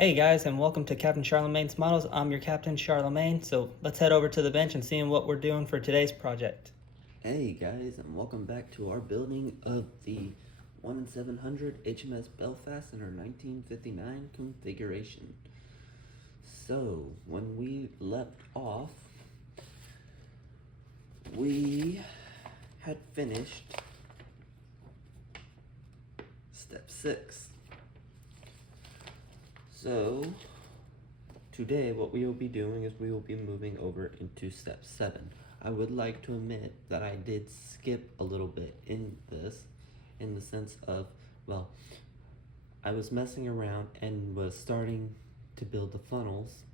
Hey guys, and welcome to Captain Charlemagne's Models. I'm your Captain Charlemagne, so let's head over to the bench and see what we're doing for today's project. Hey guys, and welcome back to our building of the 1 in 700 HMS Belfast in our 1959 configuration. So, when we left off, we had finished step 6. So, today what we will be doing is we will be moving over into step 7. I would like to admit that I did skip a little bit in this, in the sense of, well, I was messing around and was starting to build the funnels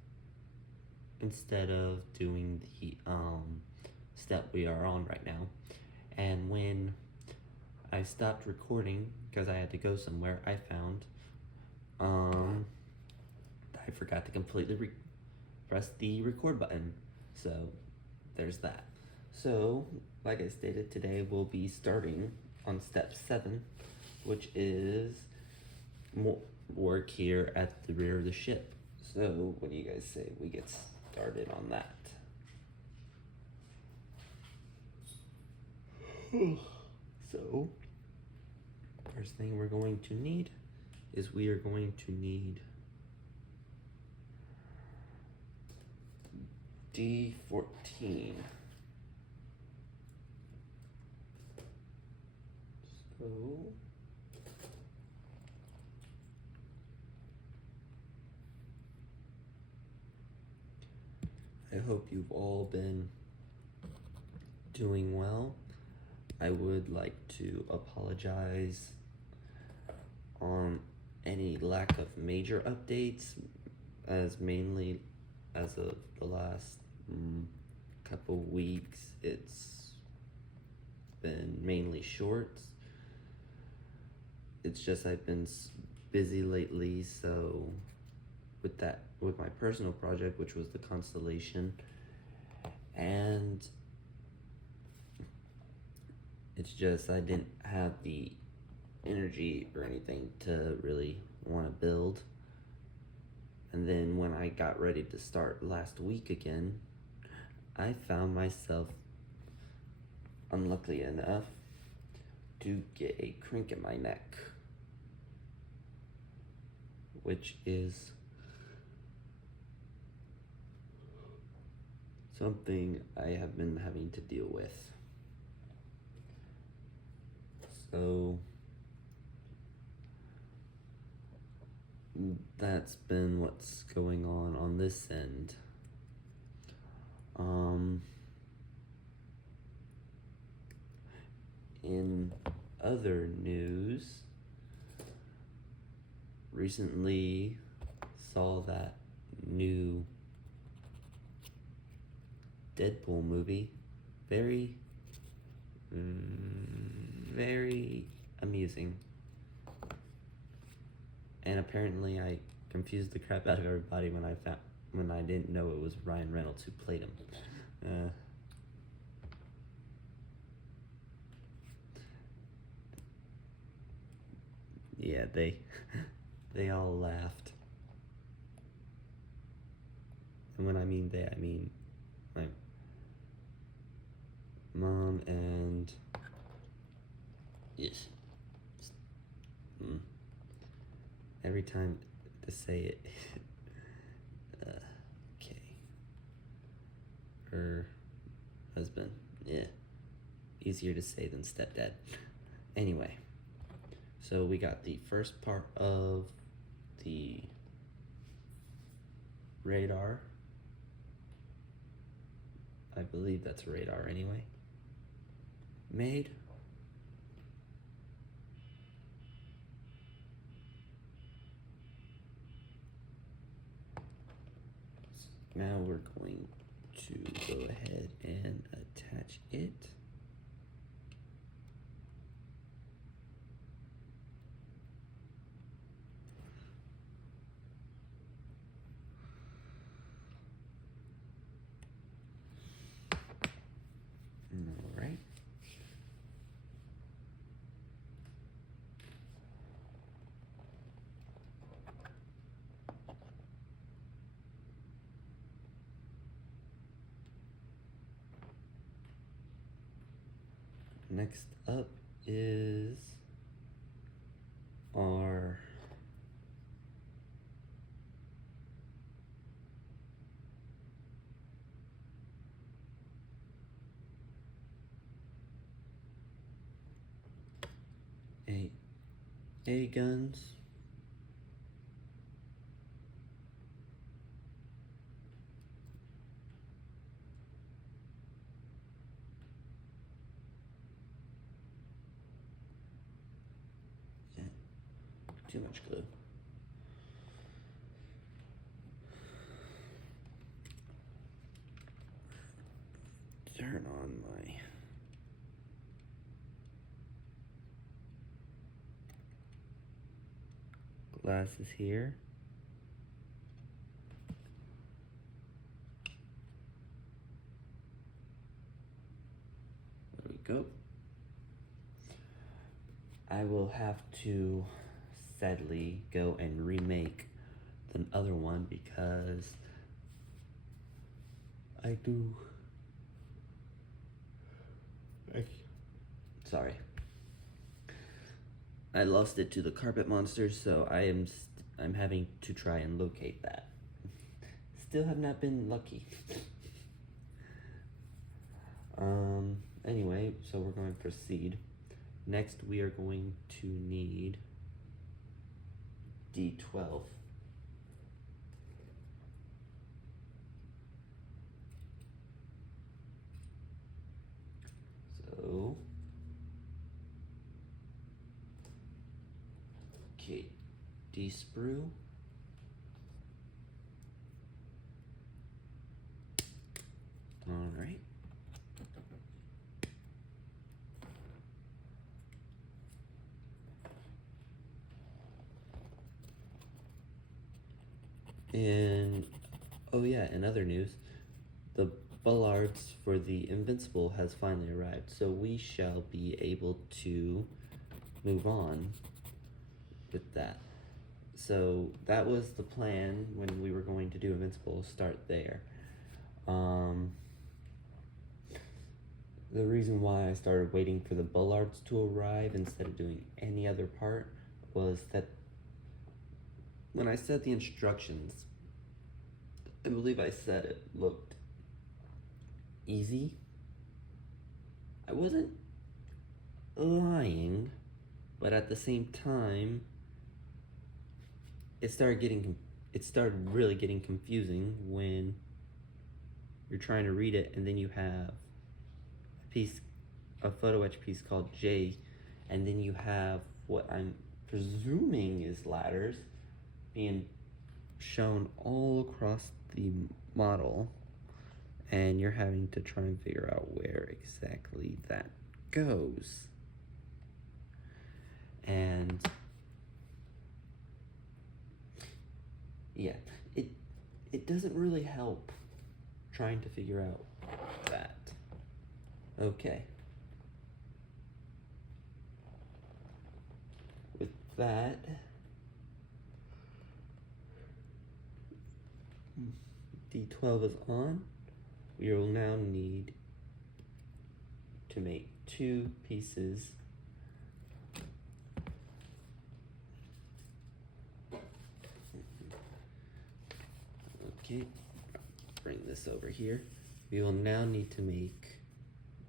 instead of doing the step we are on right now. And when I stopped recording because I had to go somewhere, I found I forgot to completely press the record button. So there's that. So, like I stated, today we'll be starting on step 7, which is work here at the rear of the ship. So, what do you guys say we get started on that? So, first thing we're going to need is we are going to need D14. So, I hope you've all been doing well. I would like to apologize on any lack of major updates, as mainly as of the last couple weeks it's been mainly shorts. It's just I've been busy lately, so with my personal project, which was the Constellation, and it's just I didn't have the energy or anything to really want to build. And then when I got ready to start last week again, I found myself, unluckily enough, to get a crink in my neck, which is something I have been having to deal with. So that's been what's going on this end. In other news, recently saw that new Deadpool movie. Very amusing. And apparently I confused the crap out of everybody when I didn't know it was Ryan Reynolds who played him. Yeah, they all laughed. And when I mean they, I mean my mom and yes. Every time to say it, okay. Her husband, yeah. Easier to say than stepdad. Anyway, so we got the first part of the radar. I believe that's radar anyway. Made. Now we're going to go ahead and attach it. All right. Next up is our A guns. Too much glue. Turn on my glasses here. There we go. I will have to sadly go and remake the other one because sorry. I lost it to the carpet monsters, so I'm having to try and locate that. Still have not been lucky. Anyway, so we're going to proceed. Next, we are going to need D12. So, okay, D-sprue. All right. And, oh yeah, in other news, the bollards for the Invincible has finally arrived, so we shall be able to move on with that. So that was the plan when we were going to do Invincible, start there. The reason why I started waiting for the bollards to arrive instead of doing any other part was that when I said the instructions, I believe I said it looked easy. I wasn't lying, but at the same time, it started really getting confusing when you're trying to read it and then you have a photo etch piece called J, and then you have what I'm presuming is ladders being shown all across the model, and you're having to try and figure out where exactly that goes. And yeah, it doesn't really help trying to figure out that. Okay. With that, D12 is on. We will now need to make 2 pieces okay, bring this over here. We will now need to make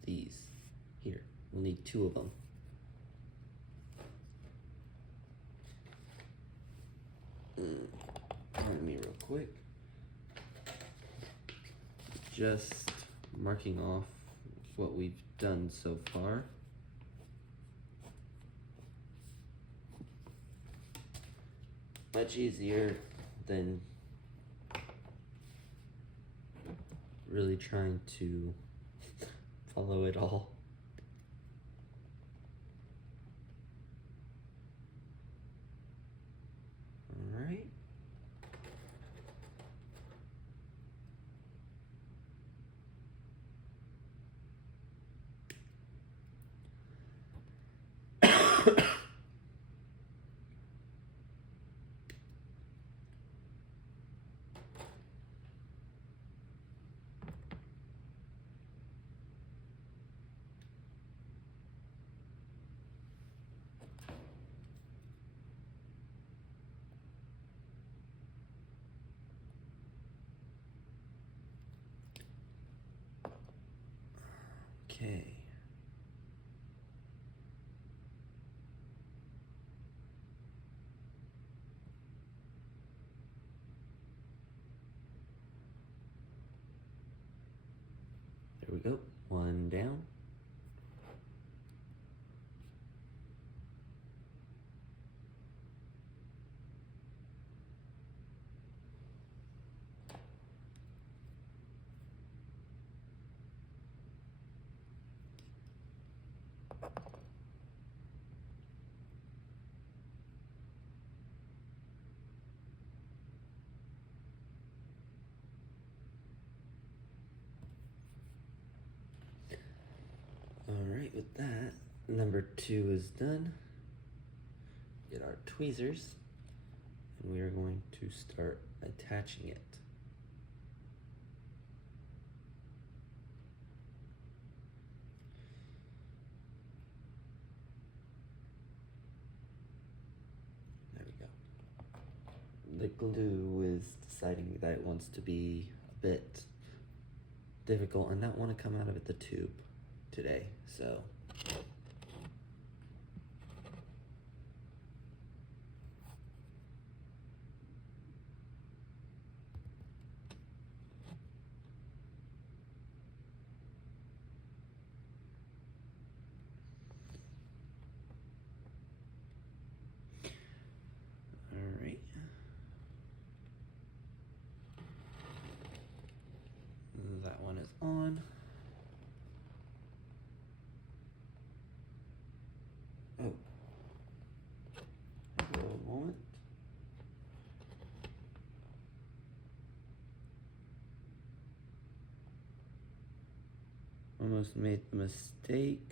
these here. We'll need 2 of them. Pardon me real quick. Just marking off what we've done so far. Much easier than really trying to follow it all. All right. go. One down. Alright, with that, number 2 is done. Get our tweezers, and we are going to start attaching it. There we go. The glue is deciding that it wants to be a bit difficult and not want to come out of the tube today, so alright. That one is on. Oh. A moment. Almost made the mistake.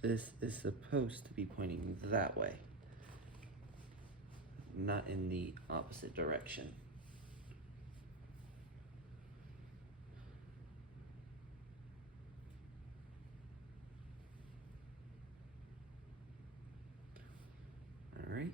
This is supposed to be pointing that way, not in the opposite direction. All right.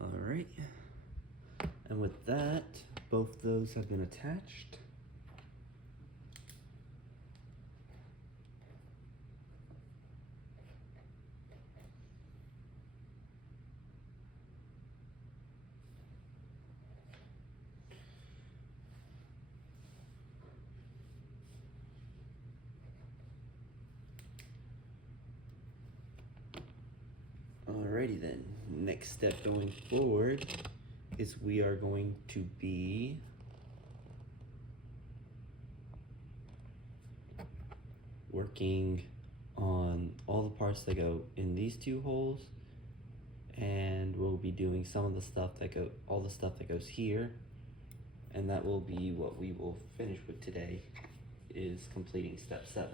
All right. And with that, both those have been attached. Alrighty then, next step going forward is we are going to be working on all the parts that go in these 2 holes, and we'll be doing some of the stuff that all the stuff that goes here, and that will be what we will finish with today, is completing step 7.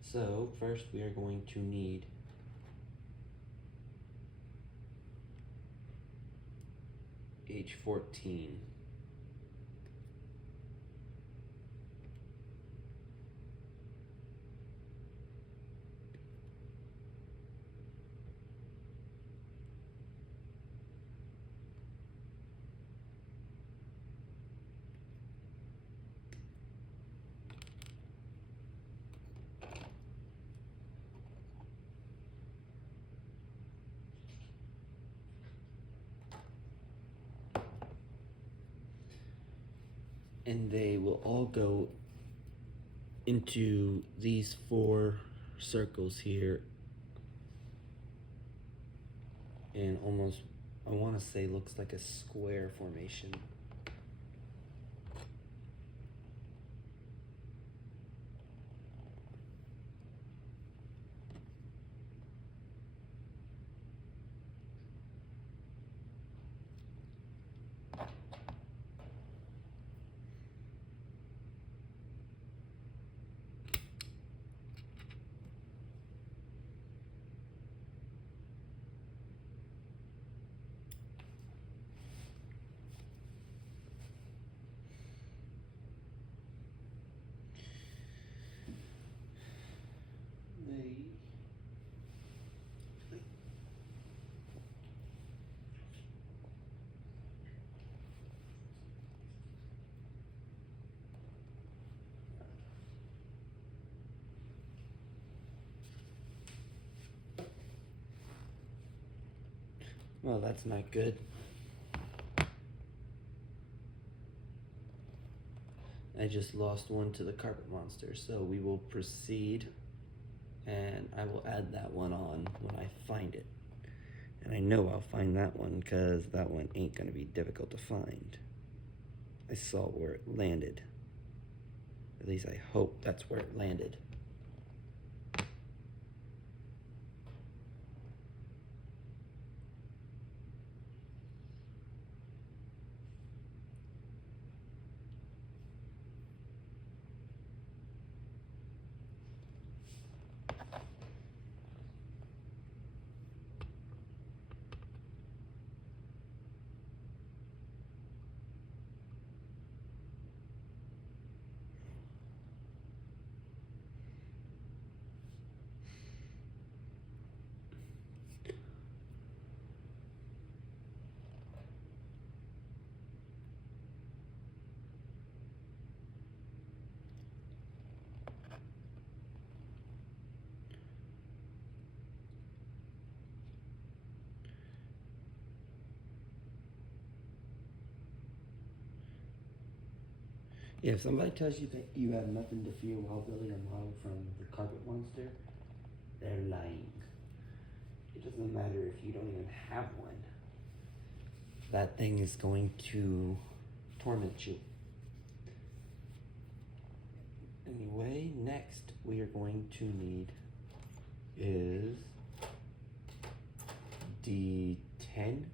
So first we are going to need H14. And they will all go into these 4 circles here, and almost, I want to say, looks like a square formation. Well, that's not good. I just lost one to the carpet monster, so we will proceed, and I will add that one on when I find it. And I know I'll find that one because that one ain't gonna be difficult to find. I saw where it landed. At least I hope that's where it landed. Yeah, if somebody tells you that you have nothing to fear while building a model from the carpet monster, they're lying. It doesn't matter if you don't even have one. That thing is going to torment you. Anyway, next we are going to need is D10.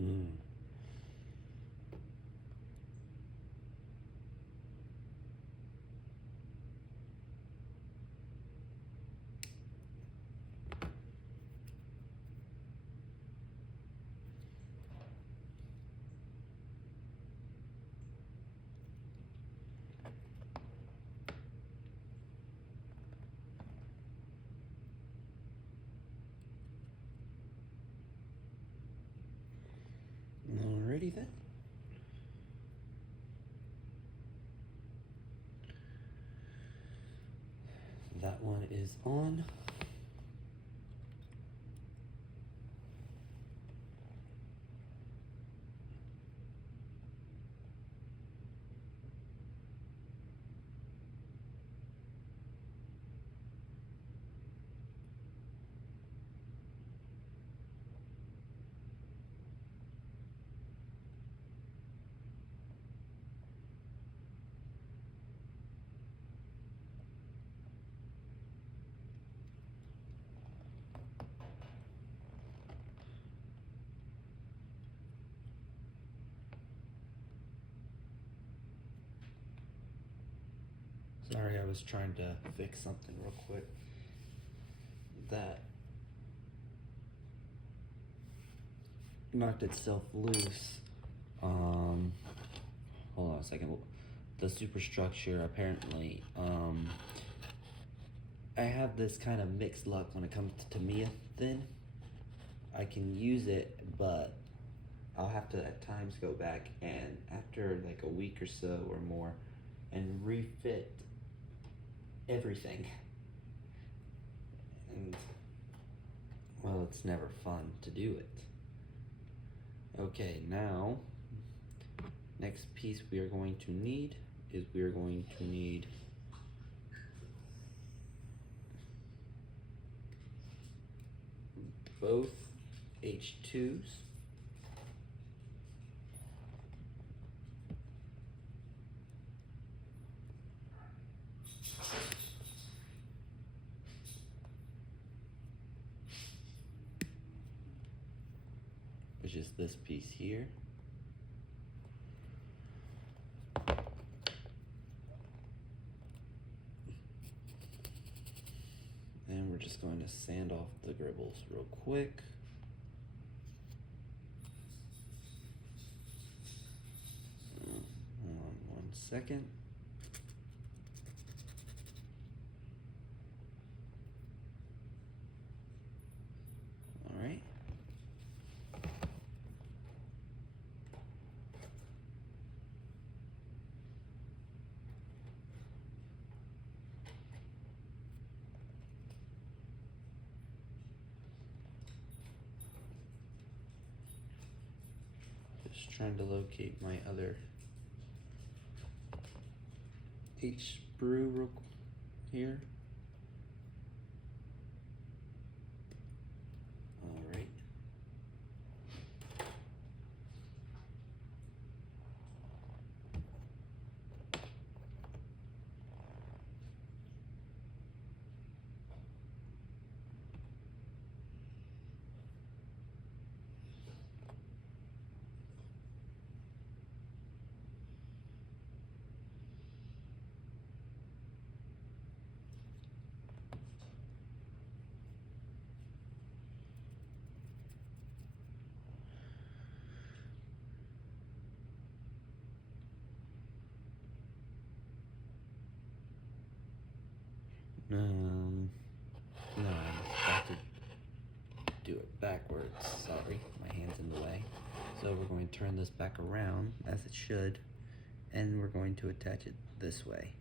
Mm. Alrighty then. That one is on. Sorry, I was trying to fix something real quick. That knocked itself loose. Hold on a second. The superstructure apparently, I have this kind of mixed luck when it comes to Tamiya thin. I can use it, but I'll have to at times go back and after like a week or so or more and refit everything. And, well, it's never fun to do it. Okay, now, next piece we are going to need is we are going to need both H2s. Which is this piece here. And we're just going to sand off the gribbles real quick. Hold on 1 second. All right. Just trying to locate my other H brew real here. All right. No, I'm about to do it backwards. Sorry, my hand's in the way. So we're going to turn this back around as it should, and we're going to attach it this way.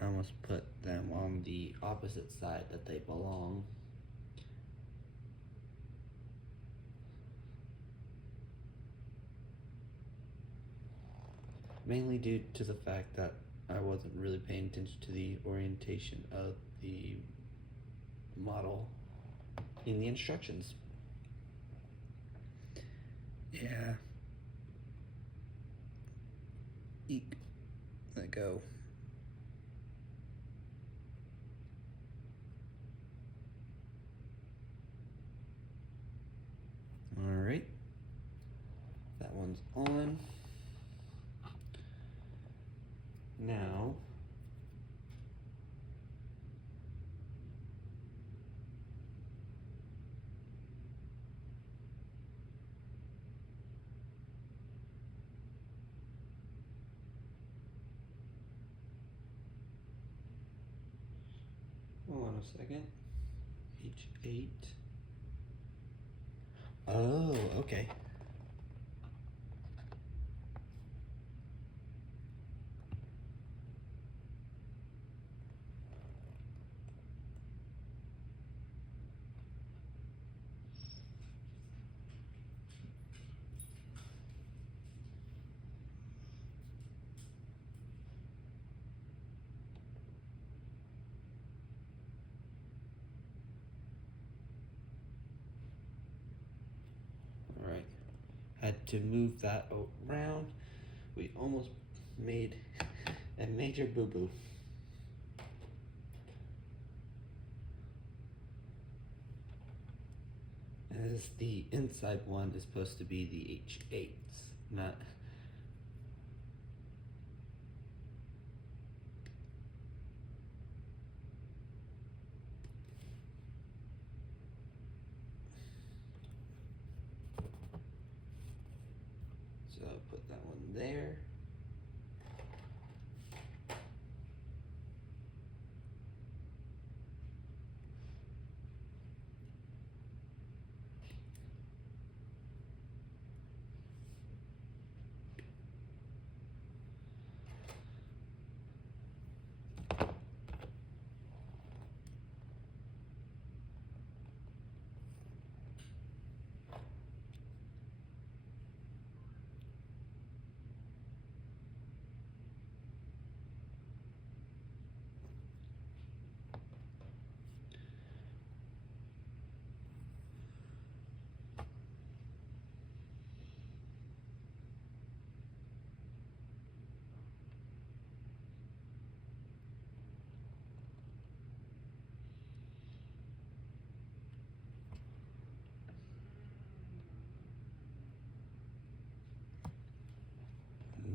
I almost put them on the opposite side that they belong. Mainly due to the fact that I wasn't really paying attention to the orientation of the model in the instructions. Yeah. Eek. Let go. All right. That one's on. Now, hold on a second. H8. Oh, okay. All right. Had to move that around. We almost made a major boo-boo. As the inside one is supposed to be the H8s, not... So I'll put that one there.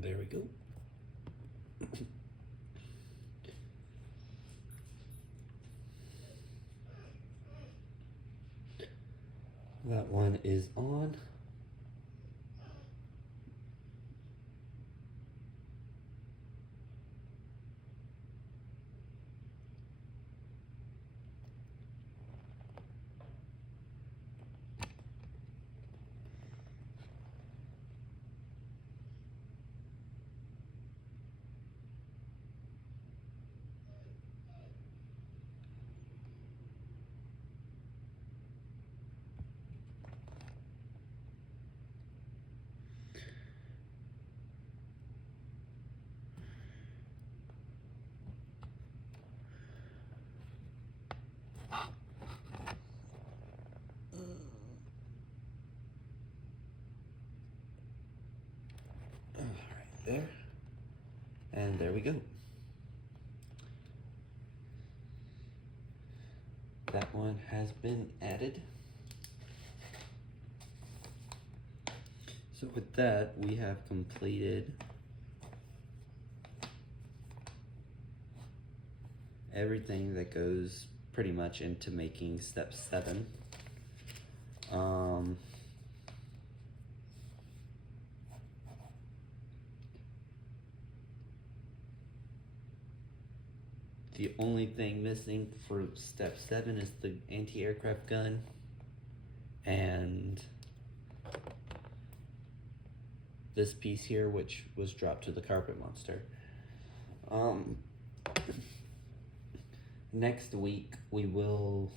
There we go. That one is on. Alright, there. And there we go. That one has been added. So with that, we have completed everything that goes pretty much into making step 7. The only thing missing for step 7 is the anti-aircraft gun and this piece here, which was dropped to the carpet monster. Next week we will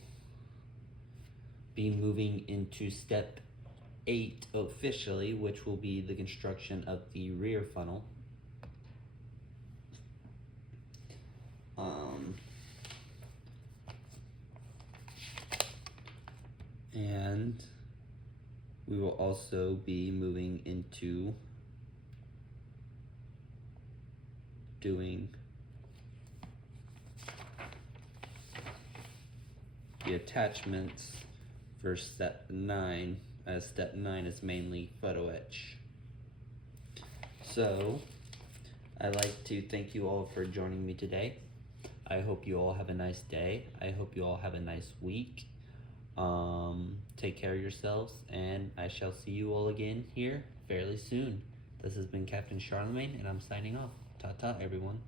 be moving into step 8 officially, which will be the construction of the rear funnel. And we will also be moving into doing the attachments for step 9, as step 9 is mainly photo etch. So I'd like to thank you all for joining me today. I hope you all have a nice day. I hope you all have a nice week. Take care of yourselves, and I shall see you all again here fairly soon. This has been Captain Charlemagne, and I'm signing off. Ta-ta, everyone.